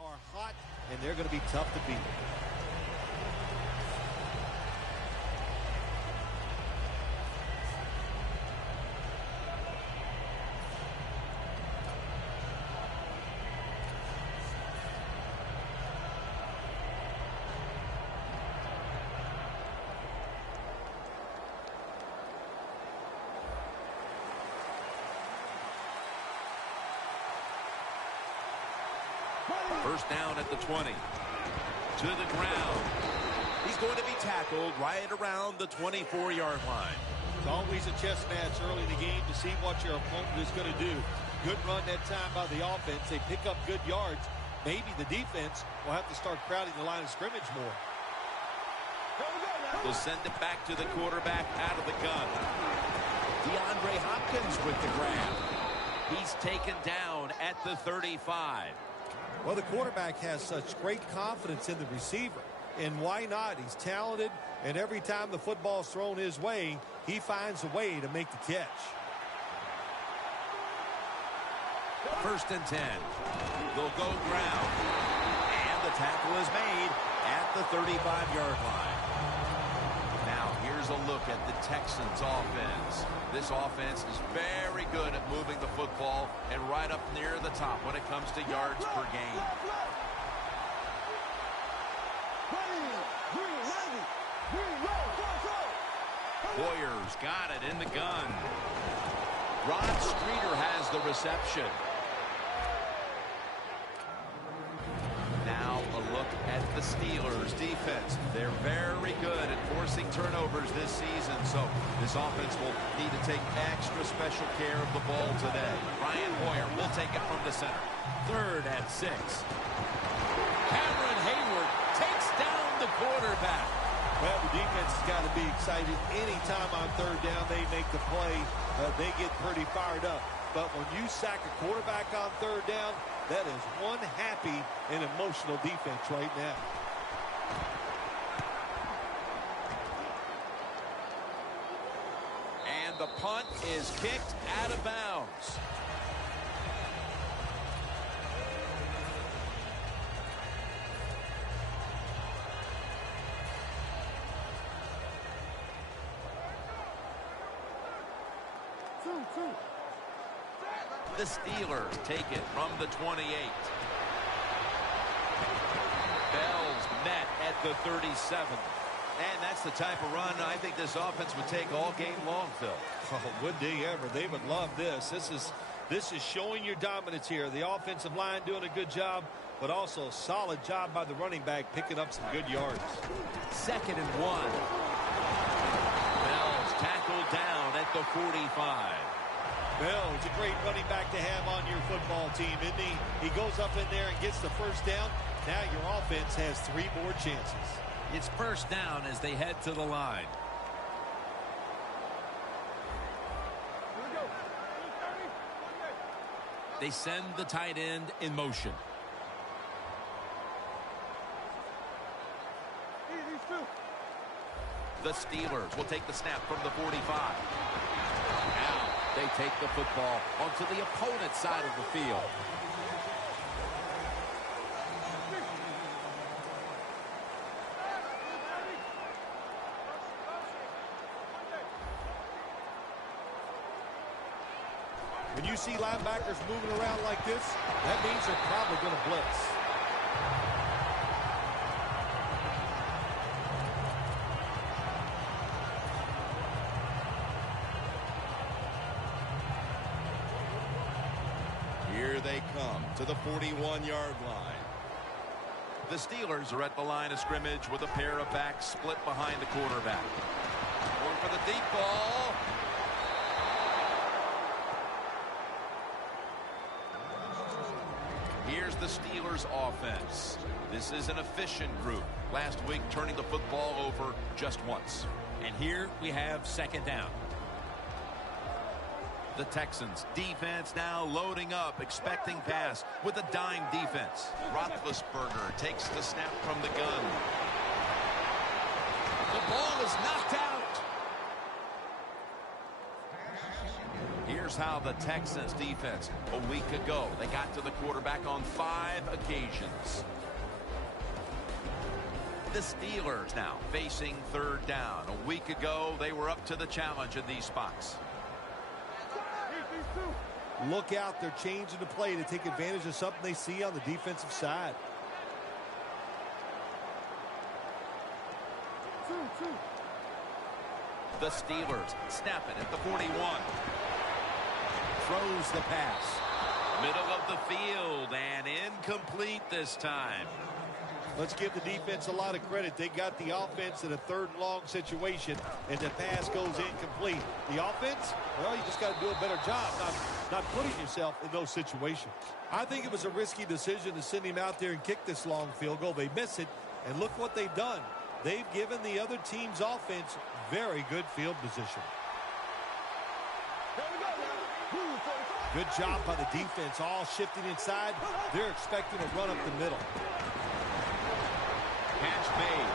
are hot, and they're going to be tough to beat. First down at the 20. To the ground. He's going to be tackled right around the 24-yard line. It's always a chess match early in the game to see what your opponent is going to do. Good run that time by the offense. They pick up good yards. Maybe the defense will have to start crowding the line of scrimmage more. They'll send it back to the quarterback out of the gun. DeAndre Hopkins with the grab. He's taken down at the 35. Well, the quarterback has such great confidence in the receiver. And why not? He's talented, and every time the football's thrown his way, he finds a way to make the catch. First and 10. They'll go ground. And the tackle is made at the 35-yard line. Now, here's a look at the Texans' offense. This offense is very good at moving the football and right up near the top when it comes to yards per game. Boyer's got it in the gun. Rod Streeter has the reception. Now a look at the Steelers' defense. They're very good at forcing turnovers this season, so this offense will need to take extra special care of the ball today. Brian Hoyer will take it from the center. Third and 6. Cameron Hayward takes down the quarterback. Well, the defense has got to be excited. Anytime on third down they make the play, they get pretty fired up. But when you sack a quarterback on third down, that is one happy and emotional defense right now. And the punt is kicked out of bounds. The Steelers take it from the 28. Bell's met at the 37. And that's the type of run I think this offense would take all game long, Phil. Oh, would they ever? They would love this. This is showing your dominance here. The offensive line doing a good job, but also a solid job by the running back picking up some good yards. 2nd and 1. Bell's tackled down at the 45. Bell is a great running back to have on your football team, isn't he? He goes up in there and gets the first down. Now your offense has 3 more chances. It's first down as they head to the line. They send the tight end in motion. The Steelers will take the snap from the 45. Now they take the football onto the opponent's side of the field. When you see linebackers moving around like this, that means they're probably going to blitz. Here they come to the 41-yard line. The Steelers are at the line of scrimmage with a pair of backs split behind the quarterback. Going for the deep ball. Here's the Steelers offense. This is an efficient group. Last week turning the football over just once. And here we have 2nd down. The Texans defense now loading up, expecting pass with a dime defense. Roethlisberger takes the snap from the gun. The ball is knocked out. Here's how the Texans defense a week ago. They got to the quarterback on 5 occasions. The Steelers now facing third down. A week ago, they were up to the challenge in these spots. Look out, they're changing the play to take advantage of something they see on the defensive side. The Steelers snap it at the 41. Throws the pass. Middle of the field and incomplete this time. Let's give the defense a lot of credit. They got the offense in a third and long situation, and the pass goes incomplete. The offense, well, you just got to do a better job not putting yourself in those situations. I think it was a risky decision to send him out there and kick this long field goal. They miss it, and look what they've done. They've given the other team's offense very good field position. Good job by the defense, all shifting inside. They're expecting a run up the middle. Catch made.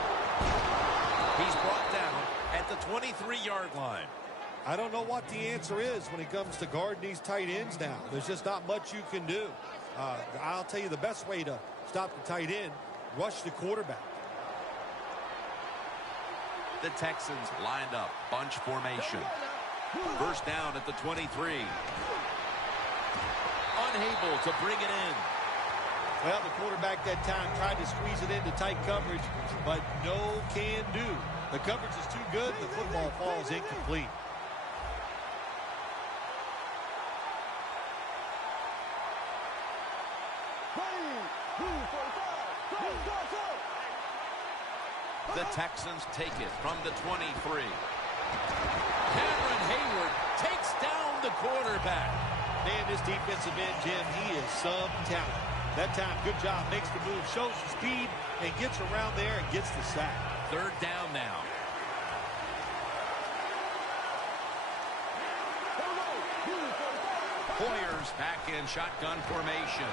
He's brought down at the 23-yard line. I don't know what the answer is when it comes to guarding these tight ends now. There's just not much you can do. I'll tell you the best way to stop the tight end, rush the quarterback. The Texans lined up, bunch formation. First down at the 23. Unable to bring it in. Well, the quarterback that time tried to squeeze it into tight coverage, but no can do. The coverage is too good. The football falls incomplete. The Texans take it from the 23. Cameron Hayward takes down the quarterback. Man, this defensive end, Jim, he is some talent. That time, good job, makes the move, shows the speed, and gets around there and gets the sack. Third down now. Hoyer's back in shotgun formation.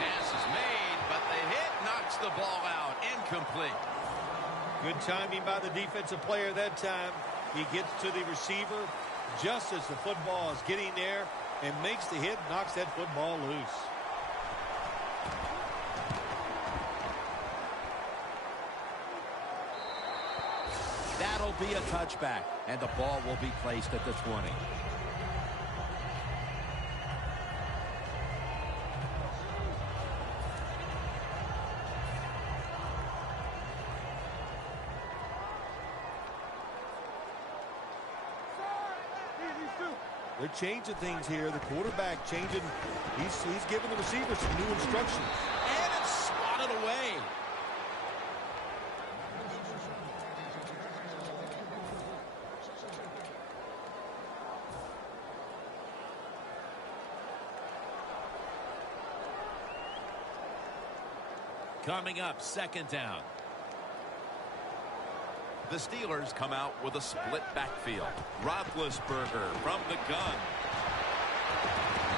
Pass is made, but the hit knocks the ball out. Incomplete. Good timing by the defensive player that time. He gets to the receiver just as the football is getting there and makes the hit, knocks that football loose. That'll be a touchback, and the ball will be placed at the 20. They're changing things here. The quarterback changing. He's giving the receiver some new instructions. And it's swatted away. Coming up, second down. The Steelers come out with a split backfield. Roethlisberger from the gun.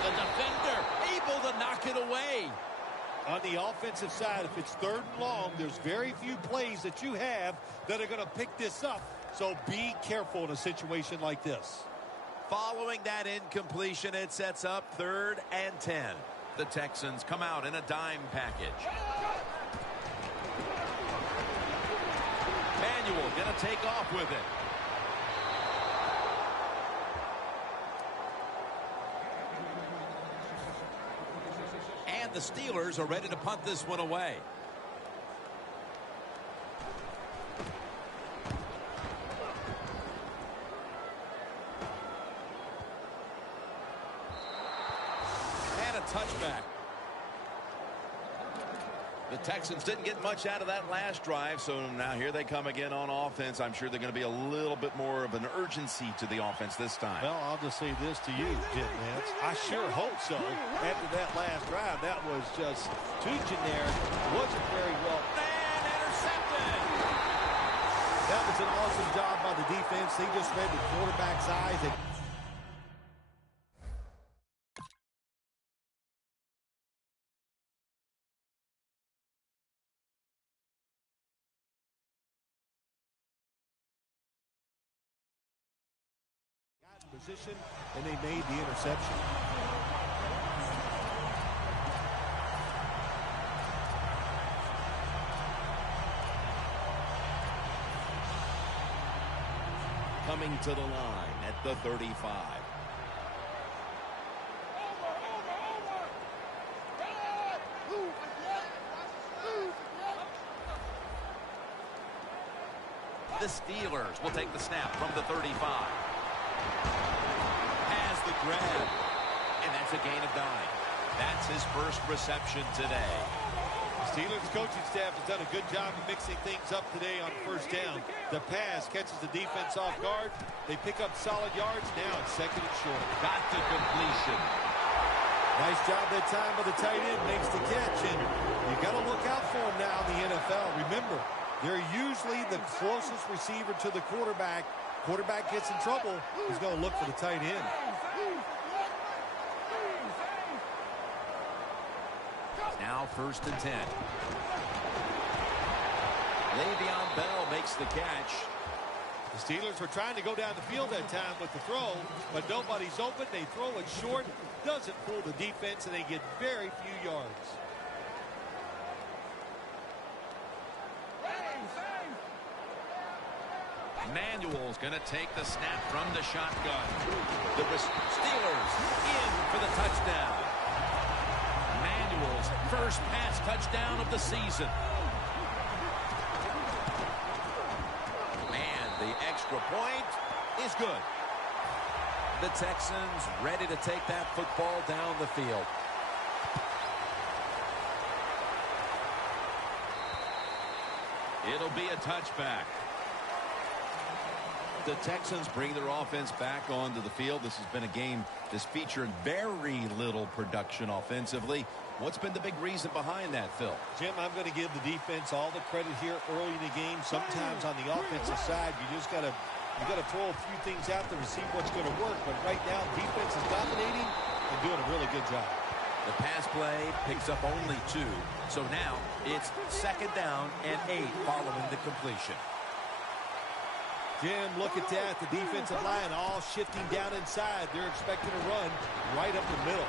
The defender able to knock it away. On the offensive side, if it's third and long, there's very few plays that you have that are going to pick this up. So be careful in a situation like this. Following that incompletion, it sets up 3rd and 10. The Texans come out in a dime package. Manuel going to take off with it. And the Steelers are ready to punt this one away. And a touchback. The Texans didn't get much out of that last drive, so now here they come again on offense. I'm sure they're going to be a little bit more of an urgency to the offense this time. Well, I'll just say this to you, Jim Nance. I sure hope so. After that last drive, that was just too generic. Wasn't very well. And intercepted. That was an awesome job by the defense. They just read the quarterback's eyes. And position, and they made the interception. Coming to the line at the 35. The Steelers will take the snap from the 35. Has the grab. And that's a gain of 9. That's his first reception today. The Steelers coaching staff has done a good job of mixing things up today on first down. The pass catches the defense off guard. They pick up solid yards. Now it's second and short. Got the completion. Nice job that time by the tight end. Makes the catch. And you got to look out for him now in the NFL. Remember, they're usually the closest receiver to the quarterback. Quarterback gets in trouble, he's going to look for the tight end. Now first and 10. Le'Veon Bell makes the catch. The Steelers were trying to go down the field that time with the throw, but nobody's open. They throw it short, doesn't fool the defense, and they get very few yards. Manuel's going to take the snap from the shotgun. The Steelers in for the touchdown. Manuel's first pass touchdown of the season. And the extra point is good. The Texans ready to take that football down the field. It'll be a touchback. The Texans bring their offense back onto the field. This has been a game that's featured very little production offensively. What's been the big reason behind that, Phil? Jim, I'm going to give the defense all the credit here early in the game. Sometimes on the offensive side, you just got to throw a few things out there to see what's going to work. But right now, defense is dominating and doing a really good job. The pass play picks up only 2. So now it's second down and 8 following the completion. Jim, look at that. The defensive line all shifting down inside. They're expecting a run right up the middle.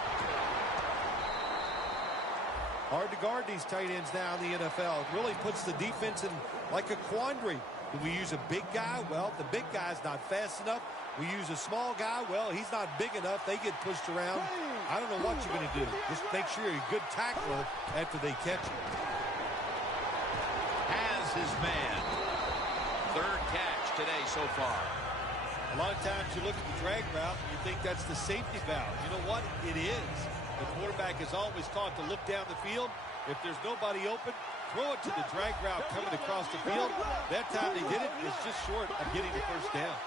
Hard to guard these tight ends now in the NFL. It really puts the defense in like a quandary. Do we use a big guy? Well, the big guy's not fast enough. We use a small guy. Well, he's not big enough. They get pushed around. I don't know what you're going to do. Just make sure you're a good tackler after they catch him. Has his man. Third catch today so far. A lot of times you look at the drag route and you think that's the safety valve. You know what? It is. The quarterback is always taught to look down the field. If there's nobody open, throw it to the drag route coming across the field. That time they did it. It's just short of getting the first down.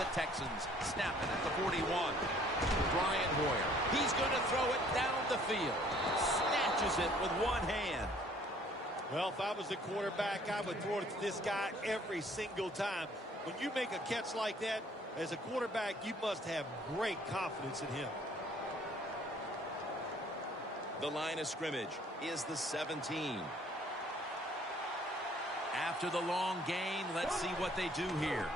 The Texans snapping at the 41. Brian Hoyer. He's going to throw it down the field. Snatches it with one hand. Well, if I was the quarterback, I would throw it to this guy every single time. When you make a catch like that, as a quarterback, you must have great confidence in him. The line of scrimmage is the 17. After the long gain, let's see what they do here.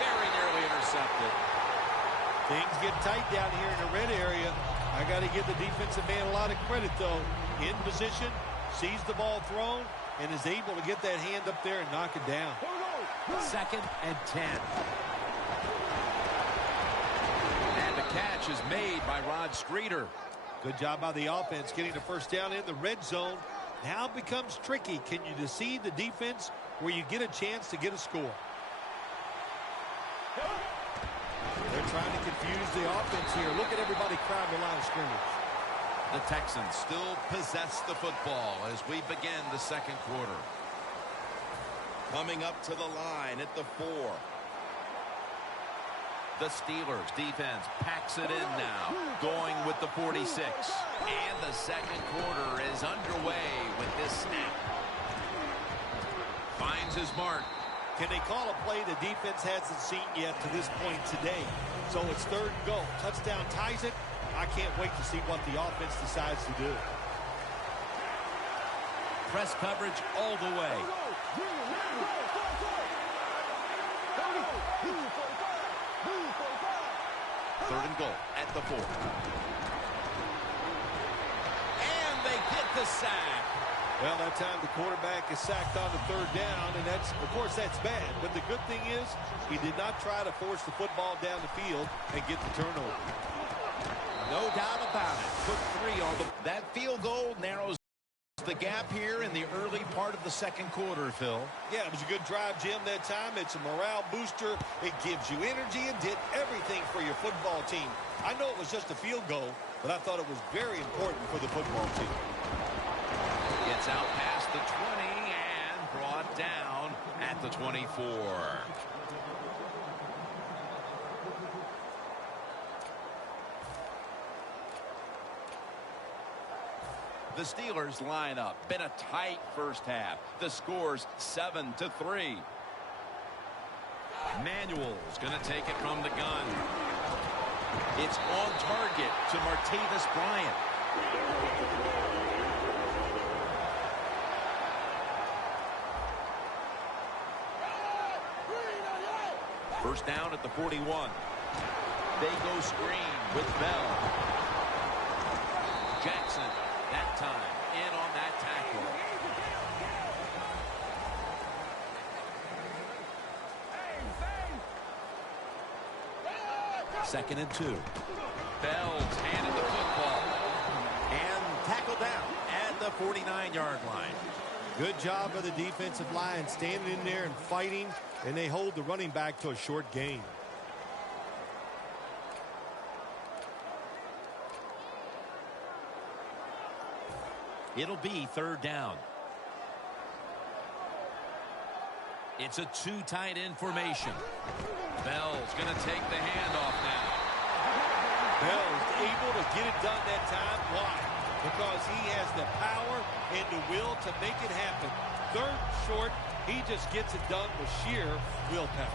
Very nearly intercepted. Things get tight down here in the red area. I got to give the defensive man a lot of credit, though. In position, sees the ball thrown, and is able to get that hand up there and knock it down. Second and 10. And the catch is made by Rod Streeter. Good job by the offense getting the first down in the red zone. Now it becomes tricky. Can you deceive the defense where you get a chance to get a score? They're trying to confuse the offense here. Look at everybody crowd the line of scrimmage. The Texans still possess the football as we begin the second quarter. Coming up to the line at the 4. The Steelers defense packs it in now, going with the 46. And the second quarter is underway with this snap. Finds his mark. Can they call a play the defense hasn't seen yet to this point today? So it's third and goal. Touchdown ties it. I can't wait to see what the offense decides to do. Press coverage all the way. Third and goal at the 4. And they get the sack. Well, that time the quarterback is sacked on the third down, and of course, that's bad. But the good thing is he did not try to force the football down the field and get the turnover. No doubt about it. Put 3 on that field goal narrows the gap here in the early part of the second quarter, Phil. Yeah, it was a good drive, Jim, that time. It's a morale booster. It gives you energy and did everything for your football team. I know it was just a field goal, but I thought it was very important for the football team. Gets out past the 20 and brought down at the 24. The Steelers line up. Been a tight first half. The score's 7-3. Manuel's going to take it from the gun. It's on target to Martavis Bryant. First down at the 41. They go screen with Bell. Jackson, that time, in on that tackle. Second and 2. Bell's handed the football. And tackled down at the 49-yard line. Good job of the defensive line standing in there and fighting, and they hold the running back to a short gain. It'll be third down. It's a 2 tight end formation. Bell's going to take the handoff now. Bell's able to get it done that time. Why? Because he has the power and the will to make it happen. Third short, he just gets it done with sheer willpower.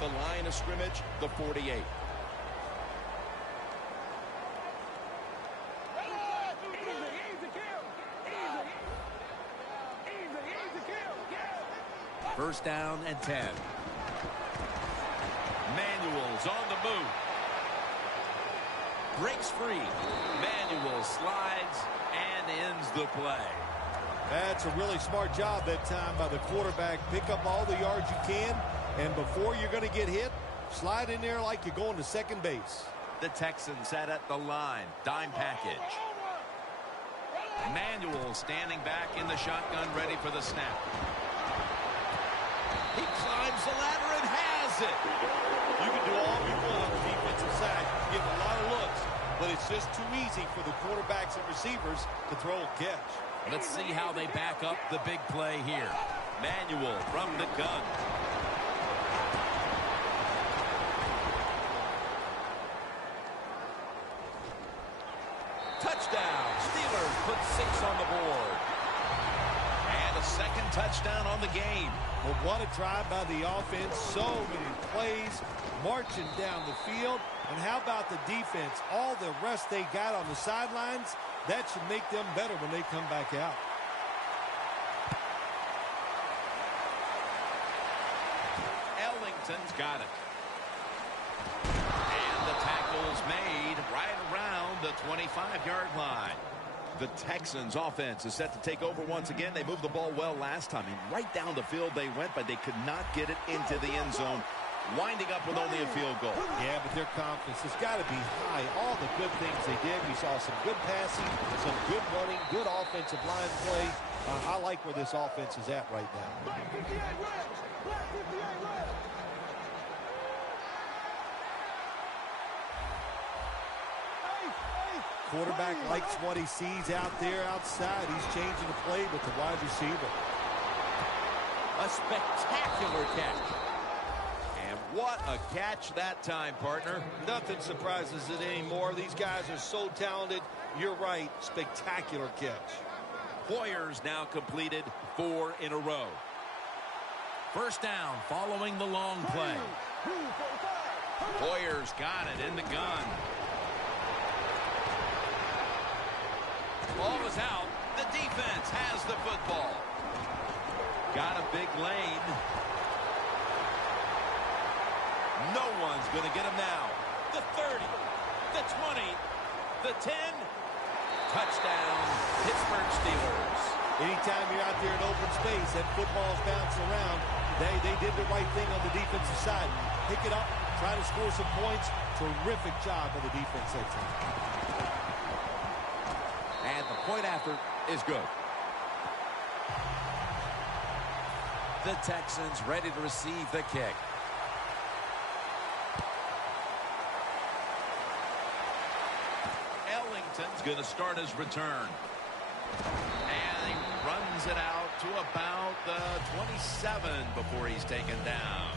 The line of scrimmage, the 48. First down and 10. Manuel's on the move. Breaks free. Manuel slides and ends the play. That's a really smart job that time by the quarterback. Pick up all the yards you can, and before you're going to get hit, slide in there like you're going to second base. The Texans set at the line. Dime package. Manuel standing back in the shotgun, ready for the snap. He climbs the ladder and has it. You can do all you want on the defensive side. You get a lot of looks, but it's just too easy for the quarterbacks and receivers to throw a catch. Let's see how they back up the big play here. Manuel from the gun. Touchdown. Steelers put 6 on the board. And a second touchdown on the game. Well, what a drive by the offense. So many plays marching down the field. And how about the defense? All the rest they got on the sidelines, that should make them better when they come back out. Ellington's got it. And the tackle's made right around the 25-yard line. The Texans offense is set to take over once again. They moved the ball well last time. Right down the field they went, but they could not get it into the end zone, winding up with only a field goal. Yeah, but their confidence has got to be high. All the good things they did. We saw some good passing, some good running, good offensive line play. I like where this offense is at right now. Quarterback likes what he sees out there outside. He's changing the play with the wide receiver. A spectacular catch. And what a catch that time, partner. Nothing surprises it anymore. These guys are so talented. You're right. Spectacular catch. Hoyer's now completed 4 in a row. First down following the long play. Hoyer's got it in the gun. Ball is out. The defense has the football. Got a big lane. No one's going to get him now. The 30, the 20, the 10. Touchdown, Pittsburgh Steelers. Anytime you're out there in open space, that football's bouncing around. They did the right thing on the defensive side. Pick it up, try to score some points. Terrific job by the defense that time. And the point after is good. The Texans ready to receive the kick. Ellington's going to start his return. And he runs it out to about the 27 before he's taken down.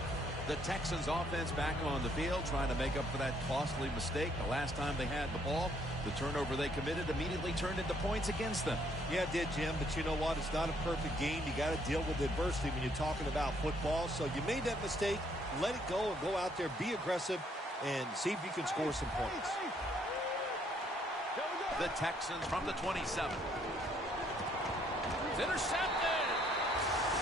The Texans offense back on the field trying to make up for that costly mistake the last time they had the ball. The turnover they committed immediately turned into points against them. Yeah, it did, Jim, but you know what? It's not a perfect game. You got to deal with adversity when you're talking about football. So you made that mistake. Let it go and go out there, be aggressive, and see if you can score some points. The Texans from the 27. It's intercepted.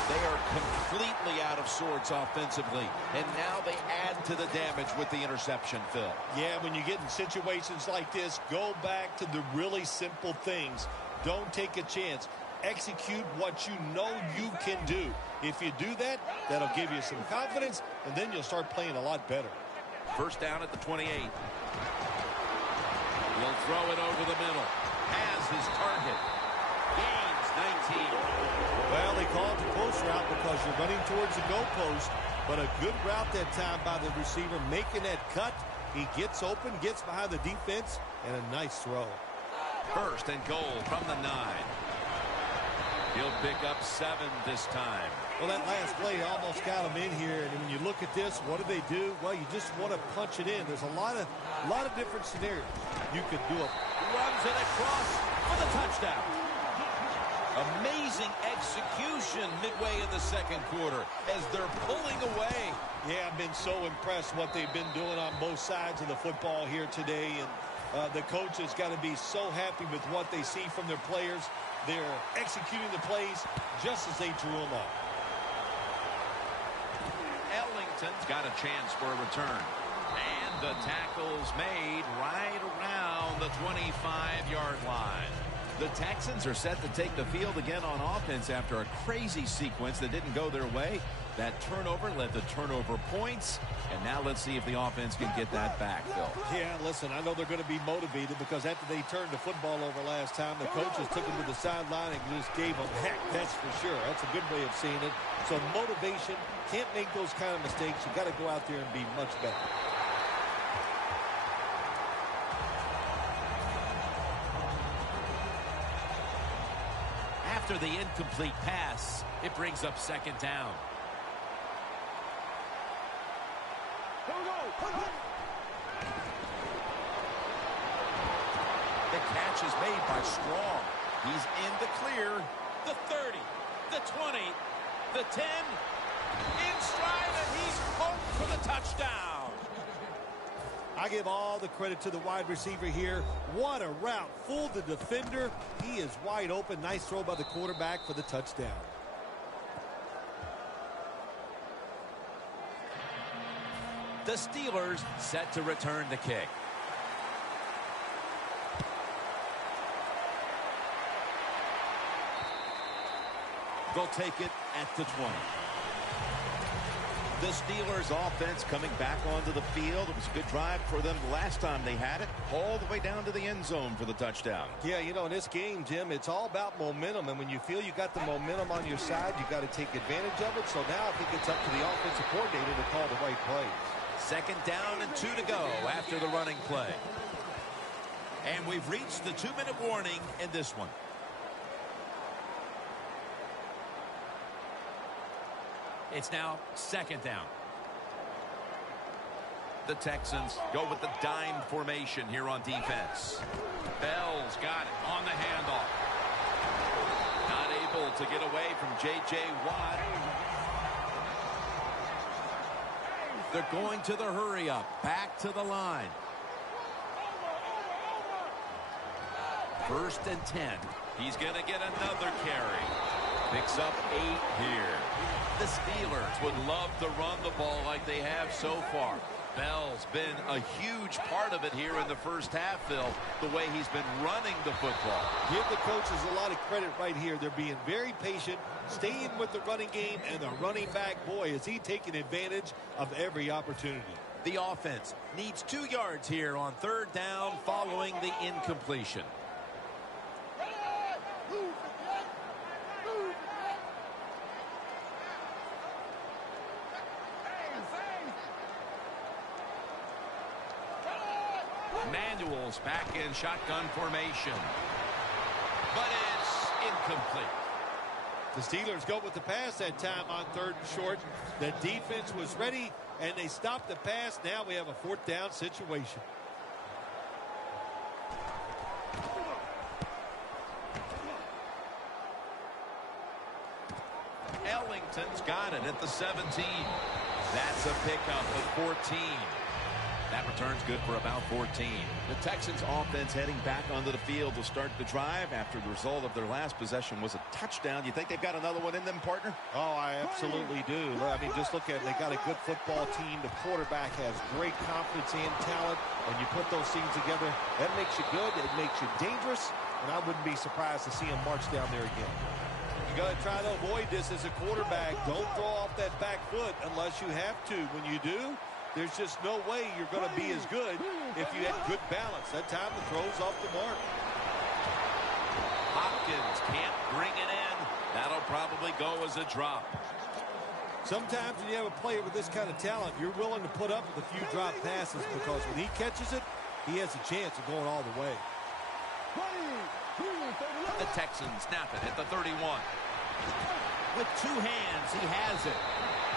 They are completely out of sorts offensively, and now they add to the damage with the interception, Phil. Yeah, when you get in situations like this, go back to the really simple things. Don't take a chance. Execute what you know you can do. If you do that, that'll give you some confidence, and then you'll start playing a lot better. First down at the 28. He'll throw it over the middle. Has his target. Gains 19. Well, they call it the post route because you're running towards the goalpost, but a good route that time by the receiver, making that cut. He gets open, gets behind the defense, and a nice throw. First and goal from the 9. He'll pick up 7 this time. Well, that last play almost got him in here, and when you look at this, what do? Well, you just want to punch it in. There's a lot of different scenarios you could do it. Runs it across for the touchdown. Amazing execution midway in the second quarter as they're pulling away. Yeah, I've been so impressed what they've been doing on both sides of the football here today, and the coach has got to be so happy with what they see from their players. They're executing the plays just as they drew them up. Ellington's got a chance for a return. And the tackle's made right around the 25-yard line. The Texans are set to take the field again on offense after a crazy sequence that didn't go their way. That turnover led to turnover points. And now let's see if the offense can get that back, Phil. Yeah, listen, I know they're going to be motivated because after they turned the football over last time, the coaches took them to the sideline and just gave them heck, that's for sure. That's a good way of seeing it. So motivation, can't make those kind of mistakes. You got to go out there and be much better. After the incomplete pass, it brings up second down. The catch is made by Strong. He's in the clear. The 30, the 20, the 10, in stride, and he's home for the touchdown. I give all the credit to the wide receiver here. What a route. Fooled the defender. He is wide open. Nice throw by the quarterback for the touchdown. The Steelers set to return the kick. They'll take it at the 20. The Steelers offense coming back onto the field. It was a good drive for them the last time they had it, all the way down to the end zone for the touchdown. Yeah, you know, in this game, Jim, it's all about momentum. And when you feel you got the momentum on your side, you got to take advantage of it. So now I think it's up to the offensive coordinator to call the right plays. Second down and 2 to go after the running play. And we've reached the 2-minute warning in this one. It's now second down. The Texans go with the dime formation here on defense. Bell's got it on the handoff. Not able to get away from J.J. Watt. They're going to the hurry up. Back to the line. First and 10. He's going to get another carry. Picks up 8 here. The Steelers would love to run the ball like they have so far. Bell's been a huge part of it here in the first half, Phil, the way he's been running the football. Give the coaches a lot of credit right here. They're being very patient, staying with the running game, and the running back, boy, is he taking advantage of every opportunity. The offense needs 2 yards here on 3rd down following the incompletion. Manuel's back in shotgun formation, but it's incomplete. The Steelers go with the pass that time on 3rd and short. The defense was ready, and they stopped the pass. Now we have a 4th down situation. Ellington's got it at the 17. That's a pickup of 14. That return's good for about 14. The Texans offense heading back onto the field to start the drive after the result of their last possession was a touchdown. You think they've got another one in them, partner? Oh, I absolutely do. I mean, just look at it. They got a good football team. The quarterback has great confidence and talent. When you put those things together, that makes you good. It makes you dangerous. And I wouldn't be surprised to see him march down there again. You got to try to avoid this as a quarterback. Don't throw off that back foot unless you have to. When you do, there's just no way you're going to be as good if you had good balance. That time the throw's off the mark. Hopkins can't bring it in. That'll probably go as a drop. Sometimes when you have a player with this kind of talent, you're willing to put up with a few drop passes because when he catches it, he has a chance of going all the way. The Texans snap it at the 31. With 2 hands, he has it.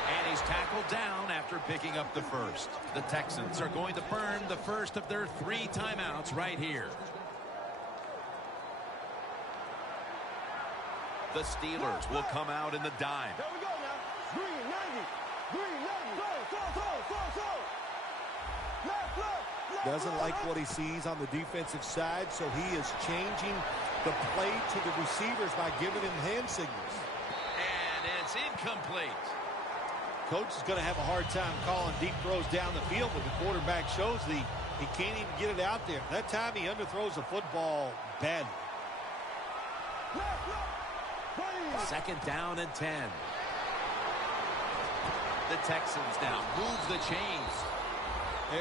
And he's tackled down after picking up the first. The Texans are going to burn the first of their 3 timeouts right here. The Steelers will come out in the dime. There we go now. Green 90. Green 90. Go. Left. Doesn't like what he sees on the defensive side, so he is changing the play to the receivers by giving him hand signals. And it's incomplete. Coach is going to have a hard time calling deep throws down the field, but the quarterback shows he can't even get it out there. That time he underthrows the football badly. 2nd down and 10. The Texans now move the chains.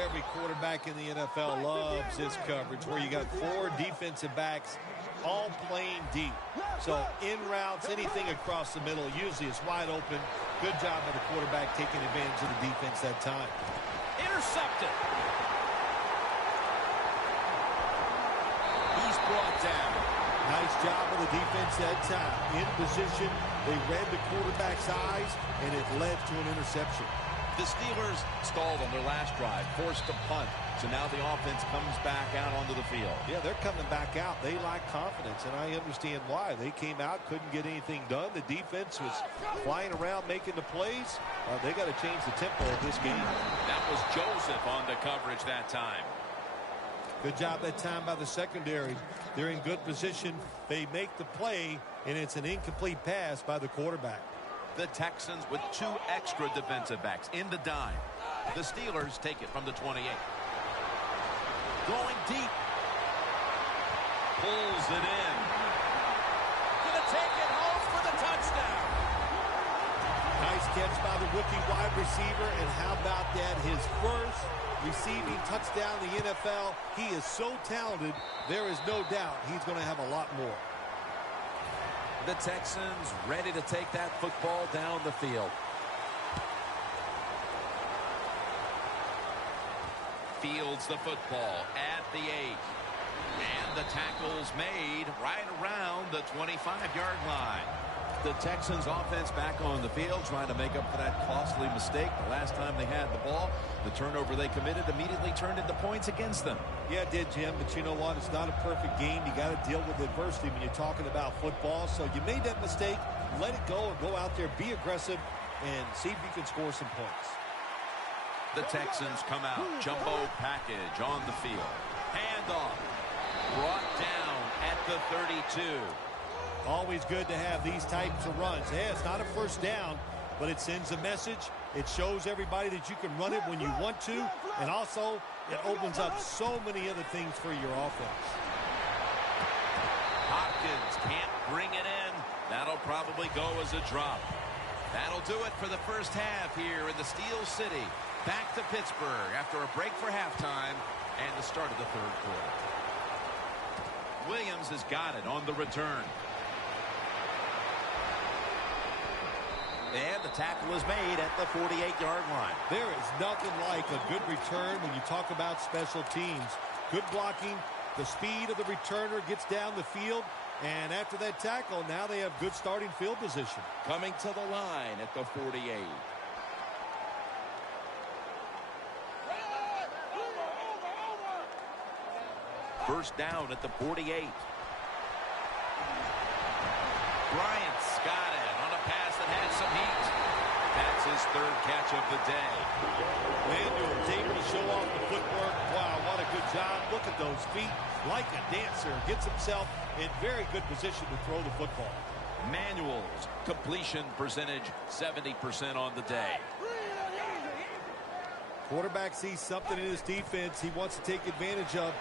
Every quarterback in the NFL loves this coverage where you got 4 defensive backs all playing deep. So in routes, anything across the middle usually is wide open. Good job by the quarterback taking advantage of the defense that time. Intercepted. He's brought down. Nice job of the defense that time. In position, they read the quarterback's eyes, and it led to an interception. The Steelers stalled on their last drive, forced to punt. So now the offense comes back out onto the field. Yeah, they're coming back out. They lack confidence, and I understand why. They came out, couldn't get anything done. The defense was flying around making the plays. They got to change the tempo of this game. That was Joseph on the coverage that time. Good job that time by the secondary. They're in good position. They make the play, and it's an incomplete pass by the quarterback. The Texans with 2 extra defensive backs in the dime. The Steelers take it from the 28. Going deep. Pulls it in. Gonna take it home for the touchdown. Nice catch by the rookie wide receiver, and how about that? His first receiving touchdown in the NFL. He is so talented, there is no doubt he's going to have a lot more. The Texans ready to take that football down the field. Fields the football at the 8. And the tackle's made right around the 25-yard line. The Texans offense back on the field trying to make up for that costly mistake. The last time they had the ball, the turnover they committed immediately turned into points against them. Yeah, it did, Jim, but you know what? It's not a perfect game. You got to deal with adversity when you're talking about football. So you made that mistake, let it go, and go out there, be aggressive, and see if you can score some points. The Texans come out. Jumbo package on the field. Handoff. Brought down at the 32. Always good to have these types of runs. Yeah, it's not a first down, but it sends a message. It shows everybody that you can run it when you want to, and also it opens up so many other things for your offense. Hopkins can't bring it in. That'll probably go as a drop. That'll do it for the first half here in the Steel City. Back to Pittsburgh after a break for halftime and the start of the third quarter. Williams has got it on the return. And the tackle is made at the 48-yard line. There is nothing like a good return when you talk about special teams. Good blocking, the speed of the returner gets down the field, and after that tackle, now they have good starting field position. Coming to the line at the 48. First down at the 48. Bryant's got it on a pass that has some heat. That's his third catch of the day. Manuel is able to show off the footwork. Wow, what a good job. Look at those feet. Like a dancer. Gets himself in very good position to throw the football. Manuel's completion percentage 70% on the day. Quarterback sees something in his defense he wants to take advantage of.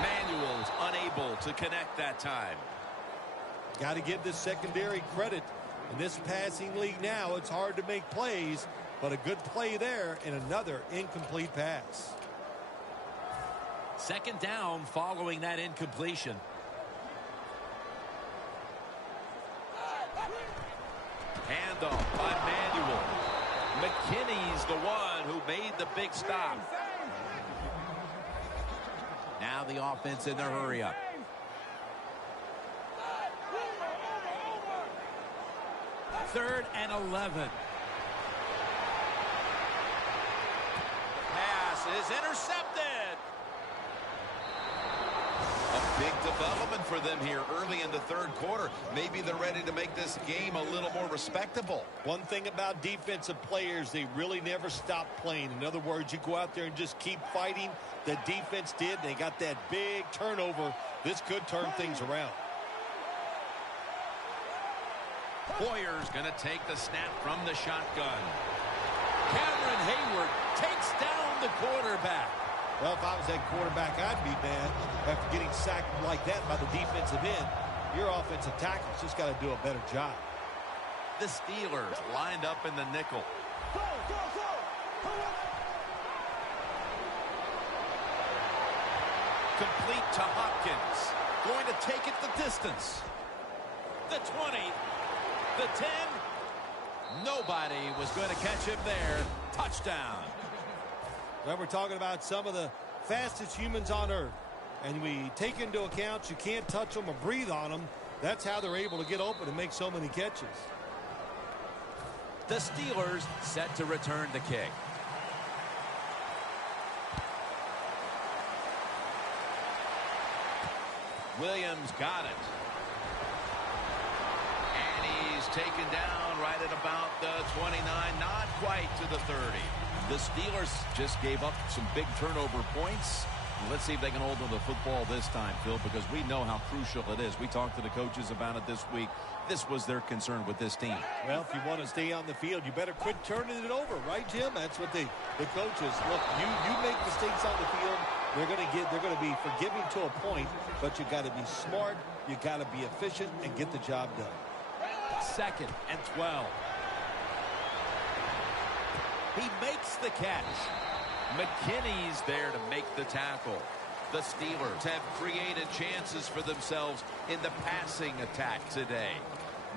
Manuel's unable to connect that time. Got to give this secondary credit. In this passing league now, it's hard to make plays, but a good play there and another incomplete pass. Second down following that incompletion. Handoff by Manuel. McKinney's the one who made the big stop. Now the offense in their hurry up. Third and 11. Pass is intercepted. A big development for them here early in the third quarter. Maybe they're ready to make this game a little more respectable. One thing about defensive players, they really never stop playing. In other words, you go out there and just keep fighting. The defense did. They got that big turnover. This could turn things around. Hoyer's going to take the snap from the shotgun. Cameron Hayward takes down the quarterback. Well, if I was that quarterback, I'd be mad after getting sacked like that by the defensive end. Your offensive tackle's just got to do a better job. The Steelers lined up in the nickel. Complete to Hopkins. Going to take it the distance. The 20. The 10. Nobody was going to catch him there. Touchdown. Well, we're talking about some of the fastest humans on earth. And we take into account you can't touch them or breathe on them. That's how they're able to get open and make so many catches. The Steelers set to return the kick. Williams got it. And he's taken down right at about the 29, not quite to the 30. The Steelers just gave up some big turnover points. Let's see if they can hold on to the football this time, Phil, because we know how crucial it is. We talked to the coaches about it this week. This was their concern with this team. Well, if you want to stay on the field, you better quit turning it over, right, Jim? That's what the coaches look. You make mistakes on the field, they're going to be forgiving to a point, but you got to be smart, you got to be efficient, and get the job done. Second and 12. He makes the catch. McKinney's there to make the tackle. The Steelers have created chances for themselves in the passing attack today.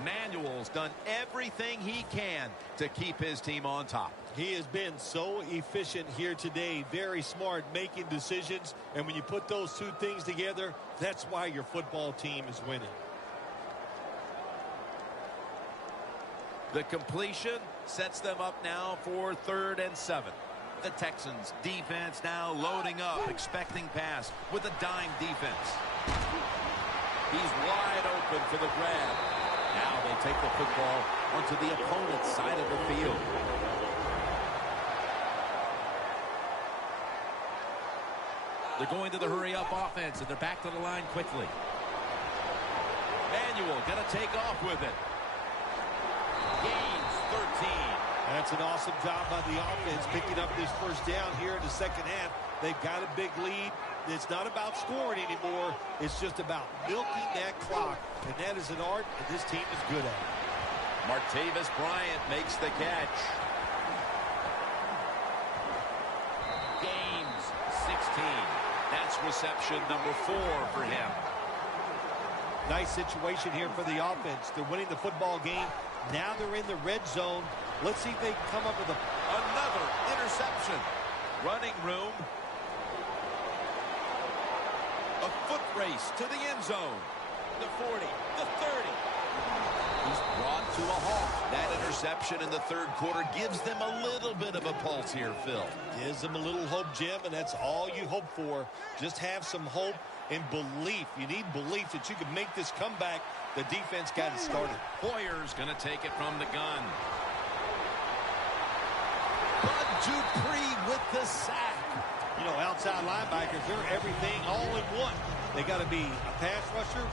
Manuel's done everything he can to keep his team on top. He has been so efficient here today, very smart, making decisions, and when you put those two things together, that's why your football team is winning. The completion sets them up now for 3rd and 7. The Texans defense now loading up, expecting pass with a dime defense. He's wide open for the grab. Now they take the football onto the opponent's side of the field. They're going to the hurry-up offense, and they're back to the line quickly. Manuel going to take off with it. Gains 13. That's an awesome job by the offense picking up this first down here in the second half. They've got a big lead. It's not about scoring anymore. It's just about milking that clock. And that is an art, and this team is good at it. Martavis Bryant makes the catch. Gains 16. That's reception number 4 for him. Nice situation here for the offense. They're winning the football game. Now they're in the red zone. Let's see if they can come up with another interception. Running room. A foot race to the end zone. The 40, the 30. He's brought to a halt. That interception in the third quarter gives them a little bit of a pulse here, Phil. Gives them a little hope, Jim, and that's all you hope for. Just have some hope and belief. You need belief that you can make this comeback. The defense got it started. Hoyer's going to take it from the gun. Bud Dupree with the sack. You know, outside linebackers, they're everything all in one. They got to be a pass rusher,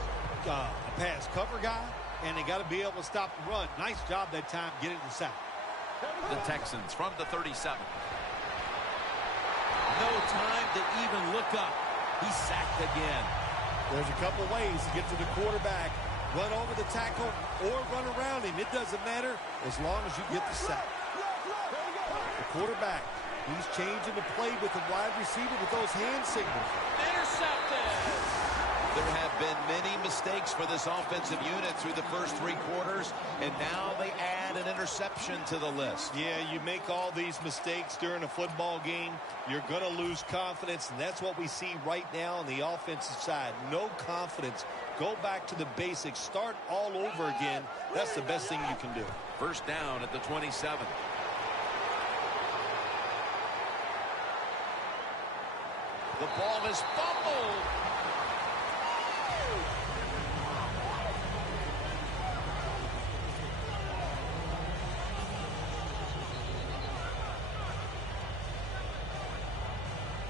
a pass cover guy, and they got to be able to stop the run. Nice job that time getting the sack. The Texans from the 37. No time to even look up. He's sacked again. There's a couple ways to get to the quarterback. Run over the tackle or run around him. It doesn't matter as long as you get the sack. The quarterback, he's changing the play with the wide receiver with those hand signals. Intercepted. There have been many mistakes for this offensive unit through the first 3 quarters, and now they add an interception to the list. Yeah, you make all these mistakes during a football game, you're going to lose confidence, and that's what we see right now on the offensive side. No confidence. Go back to the basics. Start all over again. That's the best thing you can do. First down at the 27. The ball is fumbled.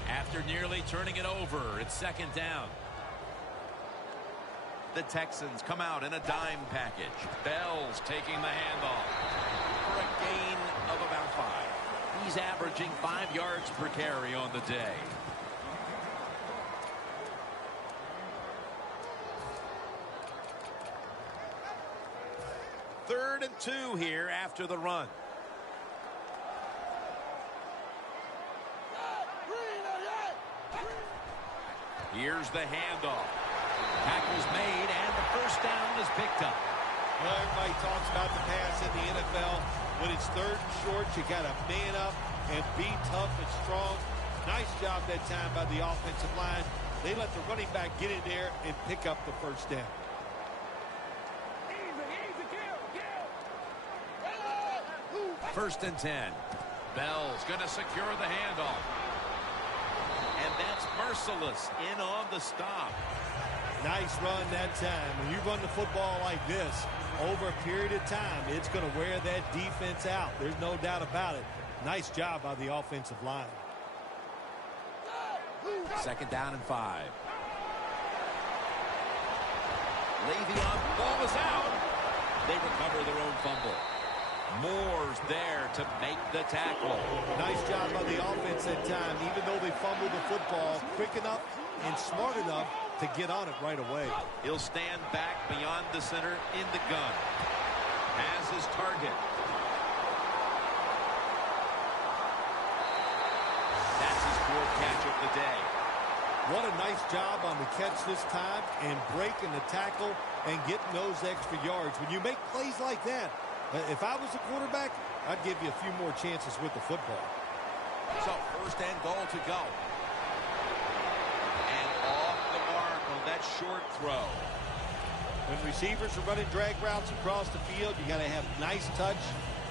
After nearly turning it over, it's second down. The Texans come out in a dime package. Bell's taking the handoff for a gain of about 5. He's averaging 5 yards per carry on the day. Third and 2 here after the run. Here's the handoff. Tackle's made, and the first down is picked up. Well, everybody talks about the pass in the NFL. When it's third and short, you got to man up and be tough and strong. Nice job that time by the offensive line. They let the running back get in there and pick up the first down. First and 10. Bell's going to secure the handoff. And that's merciless in on the stop. Nice run that time. When you run the football like this over a period of time, it's going to wear that defense out. There's no doubt about it. Nice job by the offensive line. Second down and 5. Le'Veon, ball is out. They recover their own fumble. Moore's there to make the tackle. Nice job by the offense that time. Even though they fumbled the football, quick enough and smart enough to get on it right away. He'll stand back beyond the center in the gun. Has his target. That's his 4th catch of the day. What a nice job on the catch this time and breaking the tackle and getting those extra yards. When you make plays like that, if I was a quarterback, I'd give you a few more chances with the football. So first and goal to go. And off the mark on that short throw. When receivers are running drag routes across the field, you got to have nice touch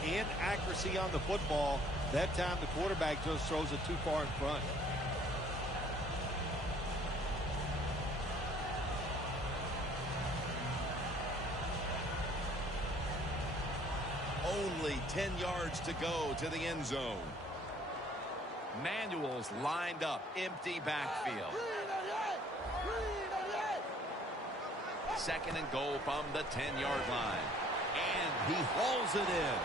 and accuracy on the football. That time the quarterback just throws it too far in front. Only 10 yards to go to the end zone. Manuel's lined up, empty backfield. Second and goal from the 10-yard line. And he hauls it in.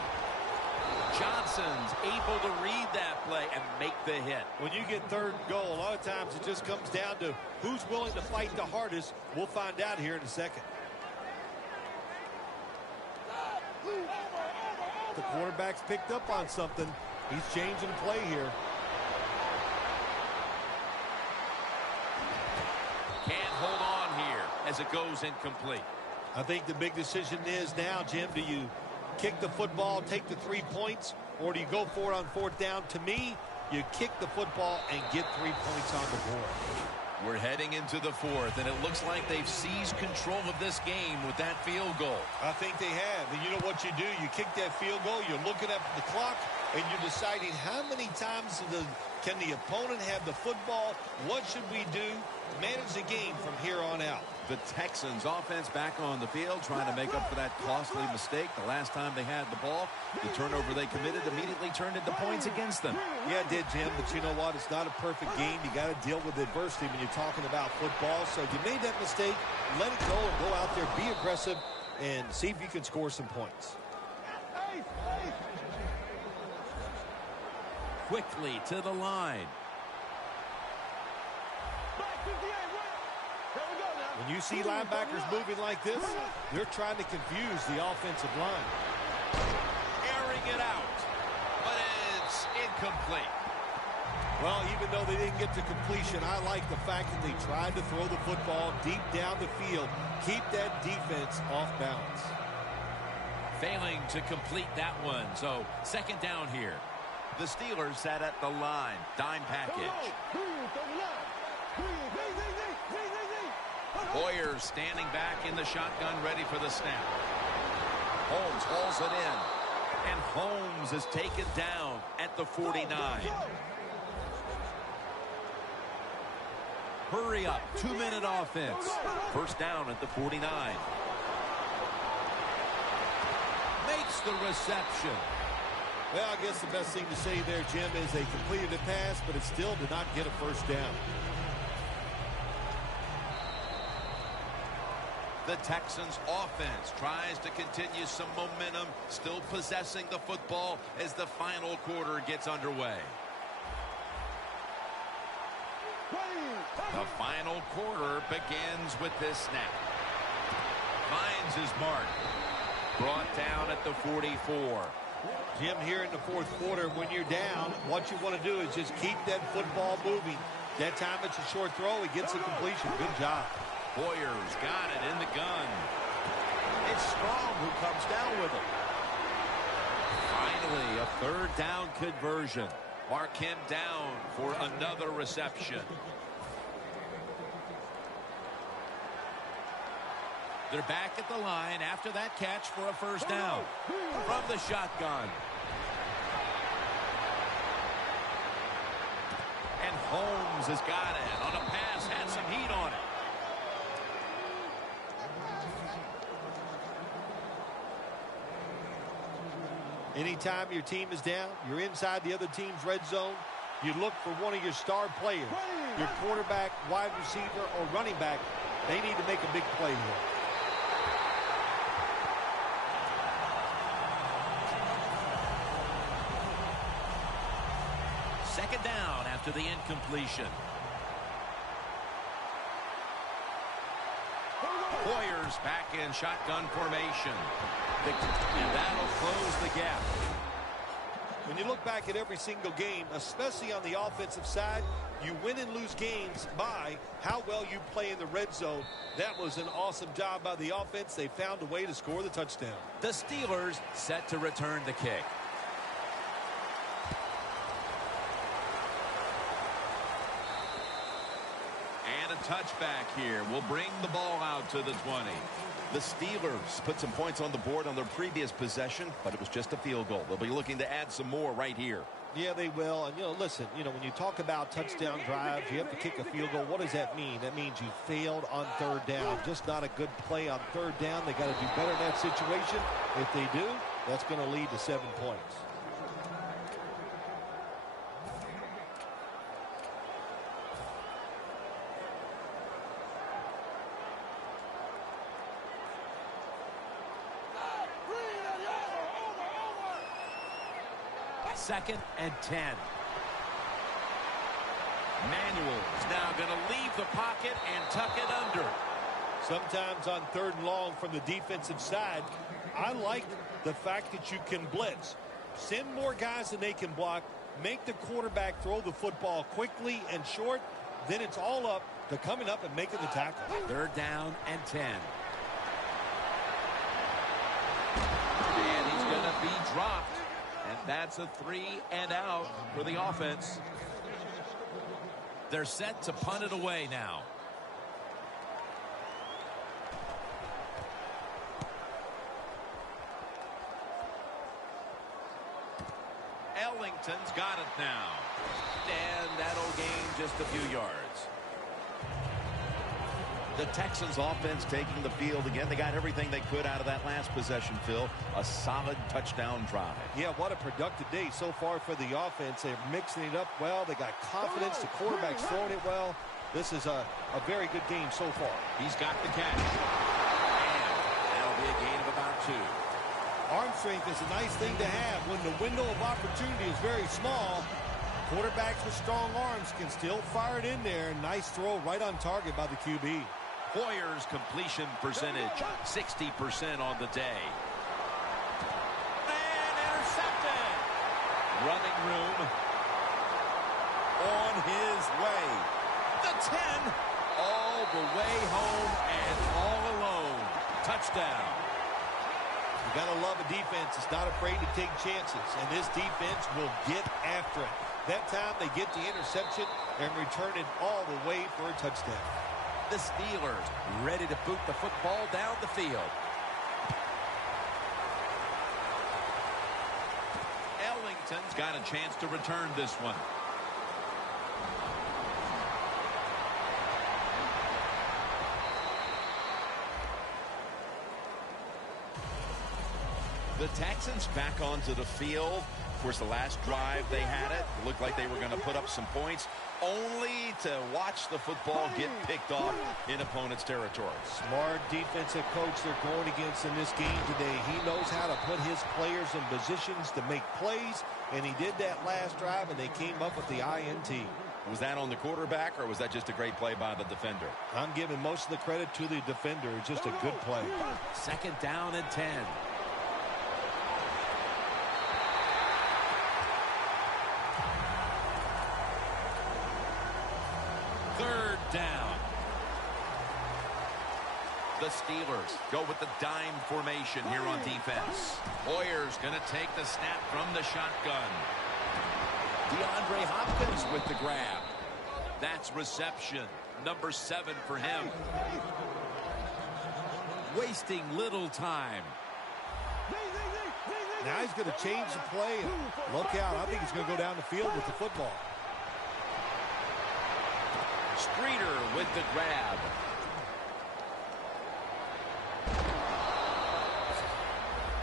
Johnson's able to read that play and make the hit. When you get third and goal, a lot of times it just comes down to who's willing to fight the hardest. We'll find out here in a second. The quarterback's picked up on something. He's changing play here. Can't hold on here as it goes incomplete. I think the big decision is now, Jim, do you kick the football, take the 3 points, or do you go for it on fourth down? To me, you kick the football and get 3 points on the board. We're heading into the fourth, and it looks like they've seized control of this game with that field goal. I think they have. And you know what you do? You kick that field goal, you're looking at the clock, and you're deciding how many times can the opponent have the football? What should we do? Manage the game from here on out. The Texans offense back on the field trying to make up for that costly mistake. The last time they had the ball, the turnover they committed immediately turned into points against them. Yeah, it did, Jim, but you know what? It's not a perfect game. You got to deal with adversity when you're talking about football. So you made that mistake, let it go and go out there, be aggressive, and see if you can score some points. Quickly to the line. When you see linebackers moving like this, they're trying to confuse the offensive line. Airing it out, but it's incomplete. Well, even though they didn't get to completion, I like the fact that they tried to throw the football deep down the field, keep that defense off balance. Failing to complete that one, so second down here. The Steelers sat at the line. Dime package. Boyer standing back in the shotgun, ready for the snap. Holmes hauls it in. And Holmes is taken down at the 49. Hurry up, 2-minute offense. First down at the 49. Makes the reception. Well, I guess the best thing to say there, Jim, is they completed a pass, but it still did not get a first down. The Texans offense tries to continue some momentum, still possessing the football as the final quarter gets underway. The final quarter begins with this snap. Finds his mark. Brought down at the 44. Jim, here in the fourth quarter, when you're down, what you want to do is just keep that football moving. That time it's a short throw. He gets a completion. Good job. Boyer's got it in the gun. It's Strong who comes down with it. Finally, a third down conversion. Mark him down for another reception. They're back at the line after that catch for a first down. From the shotgun. And Holmes has got it on a pass, had some heat on it. Anytime your team is down, you're inside the other team's red zone, you look for one of your star players, your quarterback, wide receiver, or running back. They need to make a big play here. Second down after the incompletion. Boyer's back in shotgun formation. And that'll close the gap. When you look back at every single game, especially on the offensive side, you win and lose games by how well you play in the red zone. That was an awesome job by the offense. They found a way to score the touchdown. The Steelers set to return the kick. And a touchback here will bring the ball out to the 20. The Steelers put some points on the board on their previous possession, but it was just a field goal. They'll be looking to add some more right here. Yeah, they will. And, listen, when you talk about touchdown drives, you have to kick a field goal. What does that mean? That means you failed on third down. Just not a good play on third down. They got to do better in that situation. If they do, that's going to lead to 7 points. 2nd and 10. Manuel is now going to leave the pocket and tuck it under. Sometimes on 3rd and long from the defensive side, I like the fact that you can blitz. Send more guys than they can block. Make the quarterback throw the football quickly and short. Then it's all up to coming up and making the tackle. 3rd down and 10. And he's going to be dropped. And that's a 3 and out for the offense. They're set to punt it away now. Ellington's got it now. And that'll gain just a few yards. The Texans offense taking the field again. They got everything they could out of that last possession, Phil. A solid touchdown drive. Yeah, what a productive day so far for the offense. They're mixing it up well. They got confidence. The quarterback's throwing it well. This is a very good game so far. He's got the catch. And that'll be a gain of about 2. Arm strength is a nice thing to have when the window of opportunity is very small. Quarterbacks with strong arms can still fire it in there. Nice throw right on target by the QB. Hoyer's completion percentage, 60% on the day. And intercepted. Running room on his way. The 10, all the way home and all alone. Touchdown. You got to love a defense that's not afraid to take chances, and this defense will get after it. That time they get the interception and return it all the way for a touchdown. The Steelers ready to boot the football down the field. Ellington's got a chance to return this one. The Texans back onto the field. Of course, the last drive they had it looked like they were going to put up some points, only to watch the football get picked off in opponent's territory. Smart defensive coach they're going against in this game today. He knows how to put his players in positions to make plays, and he did that last drive, and they came up with the INT. Was that on the quarterback, or was that just a great play by the defender? I'm giving most of the credit to the defender. It's just a good play. 2nd down and 10. 3rd down. The Steelers go with the dime formation here on defense. Hoyer's going to take the snap from the shotgun. DeAndre Hopkins with the grab. That's reception. Number 7 for him. Wasting little time. Now he's going to change the play. Look out. I think he's going to go down the field with the football. Streeter with the grab.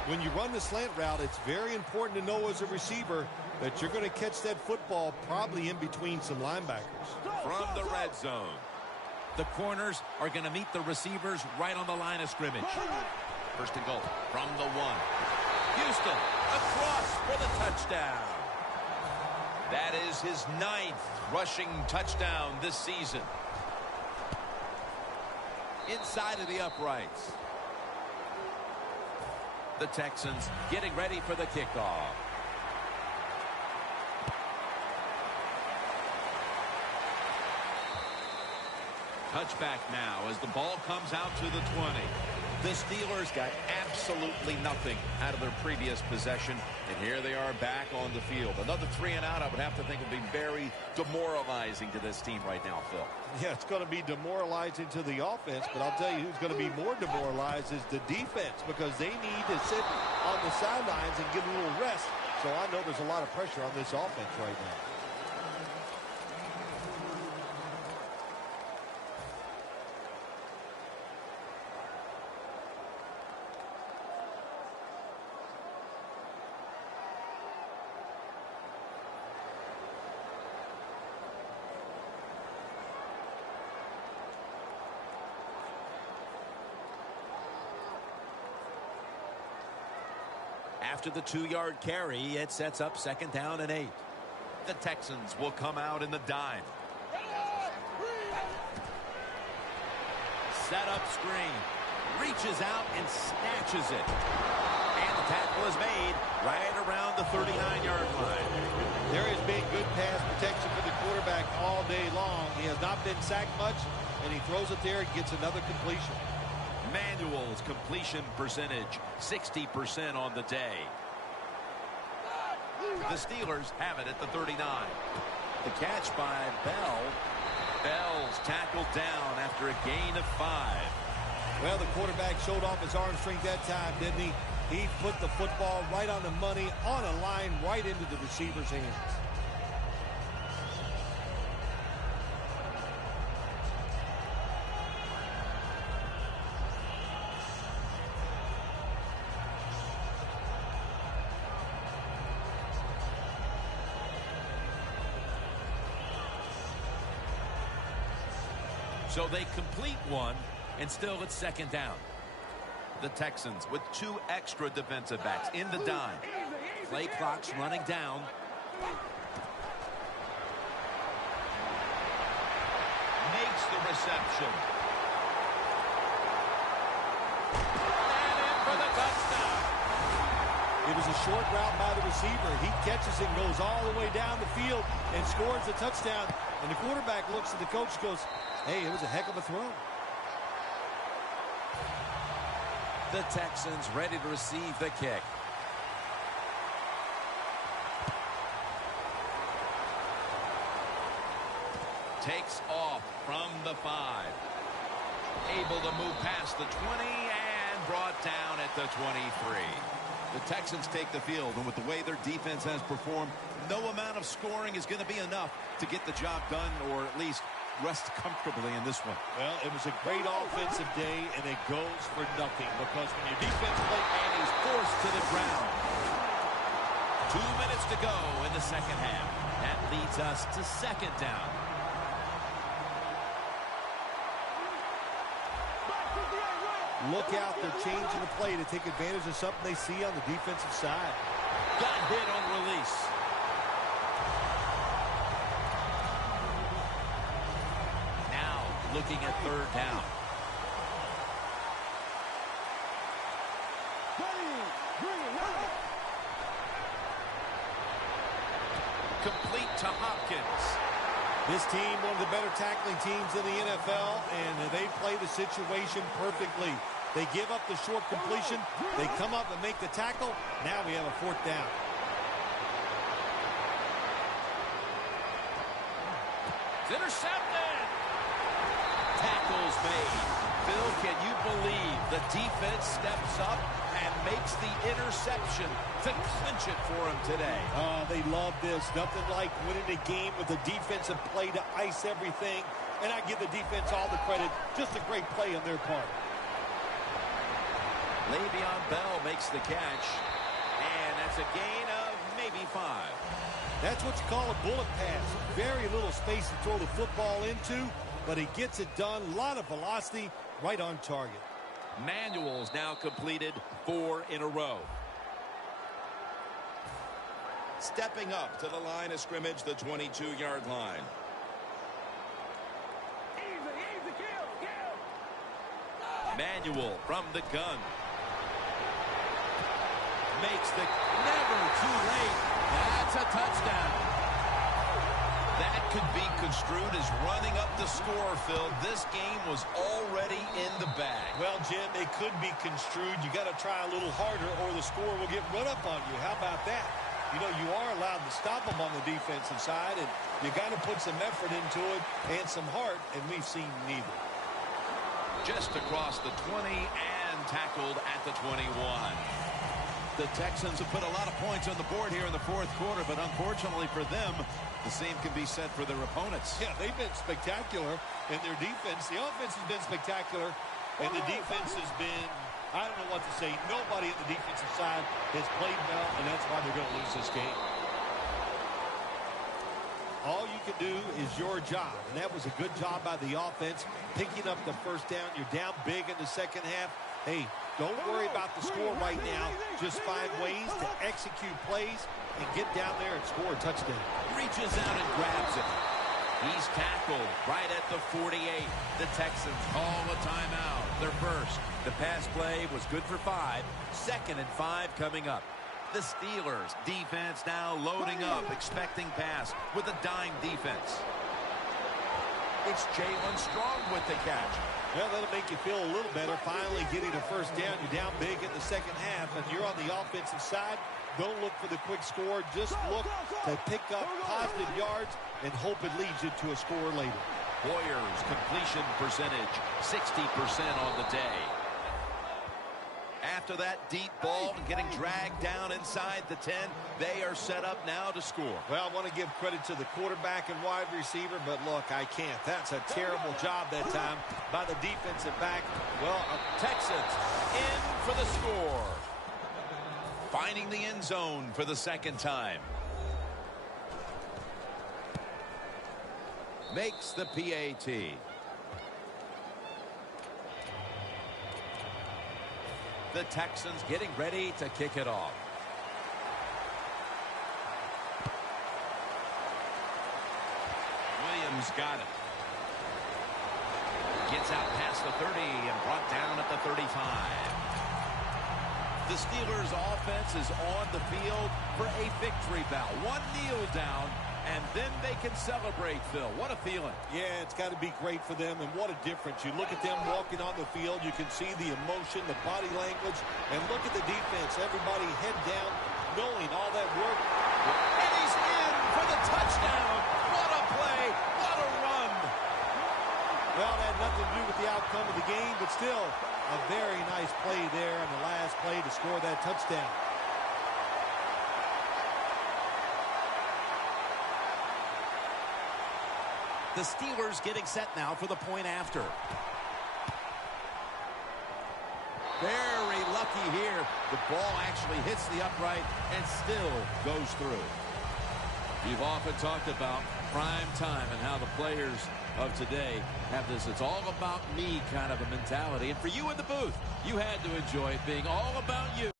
When you run the slant route, it's very important to know as a receiver that you're going to catch that football probably in between some linebackers. From the red zone. The corners are going to meet the receivers right on the line of scrimmage. 1st and goal from the 1. Houston across for the touchdown. That is his 9th rushing touchdown this season. Inside of the uprights. The Texans getting ready for the kickoff. Touchback now as the ball comes out to the 20. The Steelers got absolutely nothing out of their previous possession, and here they are back on the field. Another 3 and out, I would have to think, would be very demoralizing to this team right now, Phil. Yeah, it's going to be demoralizing to the offense, but I'll tell you who's going to be more demoralized is the defense, because they need to sit on the sidelines and get a little rest. So I know there's a lot of pressure on this offense right now. After the 2-yard carry, it sets up 2nd down and 8. The Texans will come out in the dime. Set up screen. Reaches out and snatches it. And the tackle is made right around the 39-yard line. There has been good pass protection for the quarterback all day long. He has not been sacked much, and he throws it there and gets another completion. Manuel's completion percentage, 60% on the day. The Steelers have it at the 39. The catch by Bell. Bell's tackled down after a gain of 5. Well, the quarterback showed off his arm strength that time, didn't he? He put the football right on the money, on a line, right into the receiver's hands. So they complete one, and still it's 2nd down. The Texans with 2 extra defensive backs in the dime. Play clock's running down. Makes the reception. And in for the touchdown. It was a short route by the receiver. He catches it and goes all the way down the field and scores the touchdown. And the quarterback looks at the coach and goes, hey, it was a heck of a throw. The Texans ready to receive the kick. Takes off from the 5. Able to move past the 20 and brought down at the 23. The Texans take the field, and with the way their defense has performed, no amount of scoring is going to be enough to get the job done, or at least rest comfortably in this one. Well, it was a great offensive day, and it goes for nothing because when your defense play man is Forced to the ground. 2 minutes to go in the 2nd half. That leads us to 2nd down. look out, they're changing the play to take advantage of something they see on the defensive side. Got hit on release. Now looking at 3rd down. Complete to Hopkins. This team, one of the better tackling teams in the NFL, and they play the situation perfectly. They give up the short completion. They come up and make the tackle. Now we have a 4th down. It's intercepted. Tackles made. Phil, can you believe the defense steps up and makes the interception to clinch it for him today? Oh, they love this. Nothing like winning a game with a defensive play to ice everything. And I give the defense all the credit. Just a great play on their part. Le'Veon Bell makes the catch. And that's a gain of maybe 5. That's what you call a bullet pass. Very little space to throw the football into, but he gets it done. A lot of velocity, right on target. Manuel's now completed 4 in a row. Stepping up to the line of scrimmage, the 22-yard line. Manuel from the gun. Makes the never too late. That's a touchdown. That could be construed as running up the score, Phil. This game was already in the bag. Well, Jim, it could be construed. You got to try a little harder or the score will get run up on you. How about that? You know, you are allowed to stop them on the defensive side, and you got to put some effort into it and some heart, and we've seen neither. Just across the 20 and tackled at the 21. The Texans have put a lot of points on the board here in the 4th quarter, but unfortunately for them, the same can be said for their opponents. Yeah, they've been spectacular in their defense. The offense has been spectacular, and the defense has been, I don't know what to say. Nobody on the defensive side has played well, and that's why they're going to lose this game. All you can do is your job, and that was a good job by the offense, picking up the 1st down. You're down big in the 2nd half. Hey, don't worry about the score right now. Just find ways to execute plays and get down there and score a touchdown. Reaches out and grabs it. He's tackled right at the 48. The Texans call a timeout. Their first. The pass play was good for 5. 2nd and 5 coming up. The Steelers defense now loading up, expecting pass with a dime defense. It's Jalen Strong with the catch. Well, that'll make you feel a little better. Finally getting a first down. You're down big in the second half, and you're on the offensive side. Don't look for the quick score. Just look to pick up positive yards and hope it leads you to a score later. Boyer's completion percentage, 60% on the day. After that deep ball and getting dragged down inside the 10, they are set up now to score. Well, I want to give credit to the quarterback and wide receiver, but look, I can't. That's a terrible job that time by the defensive back. Well, Texans in for the score. Finding the end zone for the second time. Makes the PAT. The Texans getting ready to kick it off. Williams got it. Gets out past the 30 and brought down at the 35. The Steelers offense is on the field for a victory bout. One kneel down, and then they can celebrate, Phil. What a feeling. yeah, it's got to be great for them, and what a difference. You look at them walking on the field, you can see the emotion, the body language, and look at the defense. Everybody head down, knowing all that work. And he's in for the touchdown. What a play. What a run. Well, that had nothing to do with the outcome of the game, but still a very nice play there on the last play to score that touchdown. The Steelers getting set now for the point after. Very lucky here. The ball actually hits the upright and still goes through. You've often talked about prime time and how the players of today have this "it's all about me" kind of a mentality. And for you in the booth, you had to enjoy it being all about you.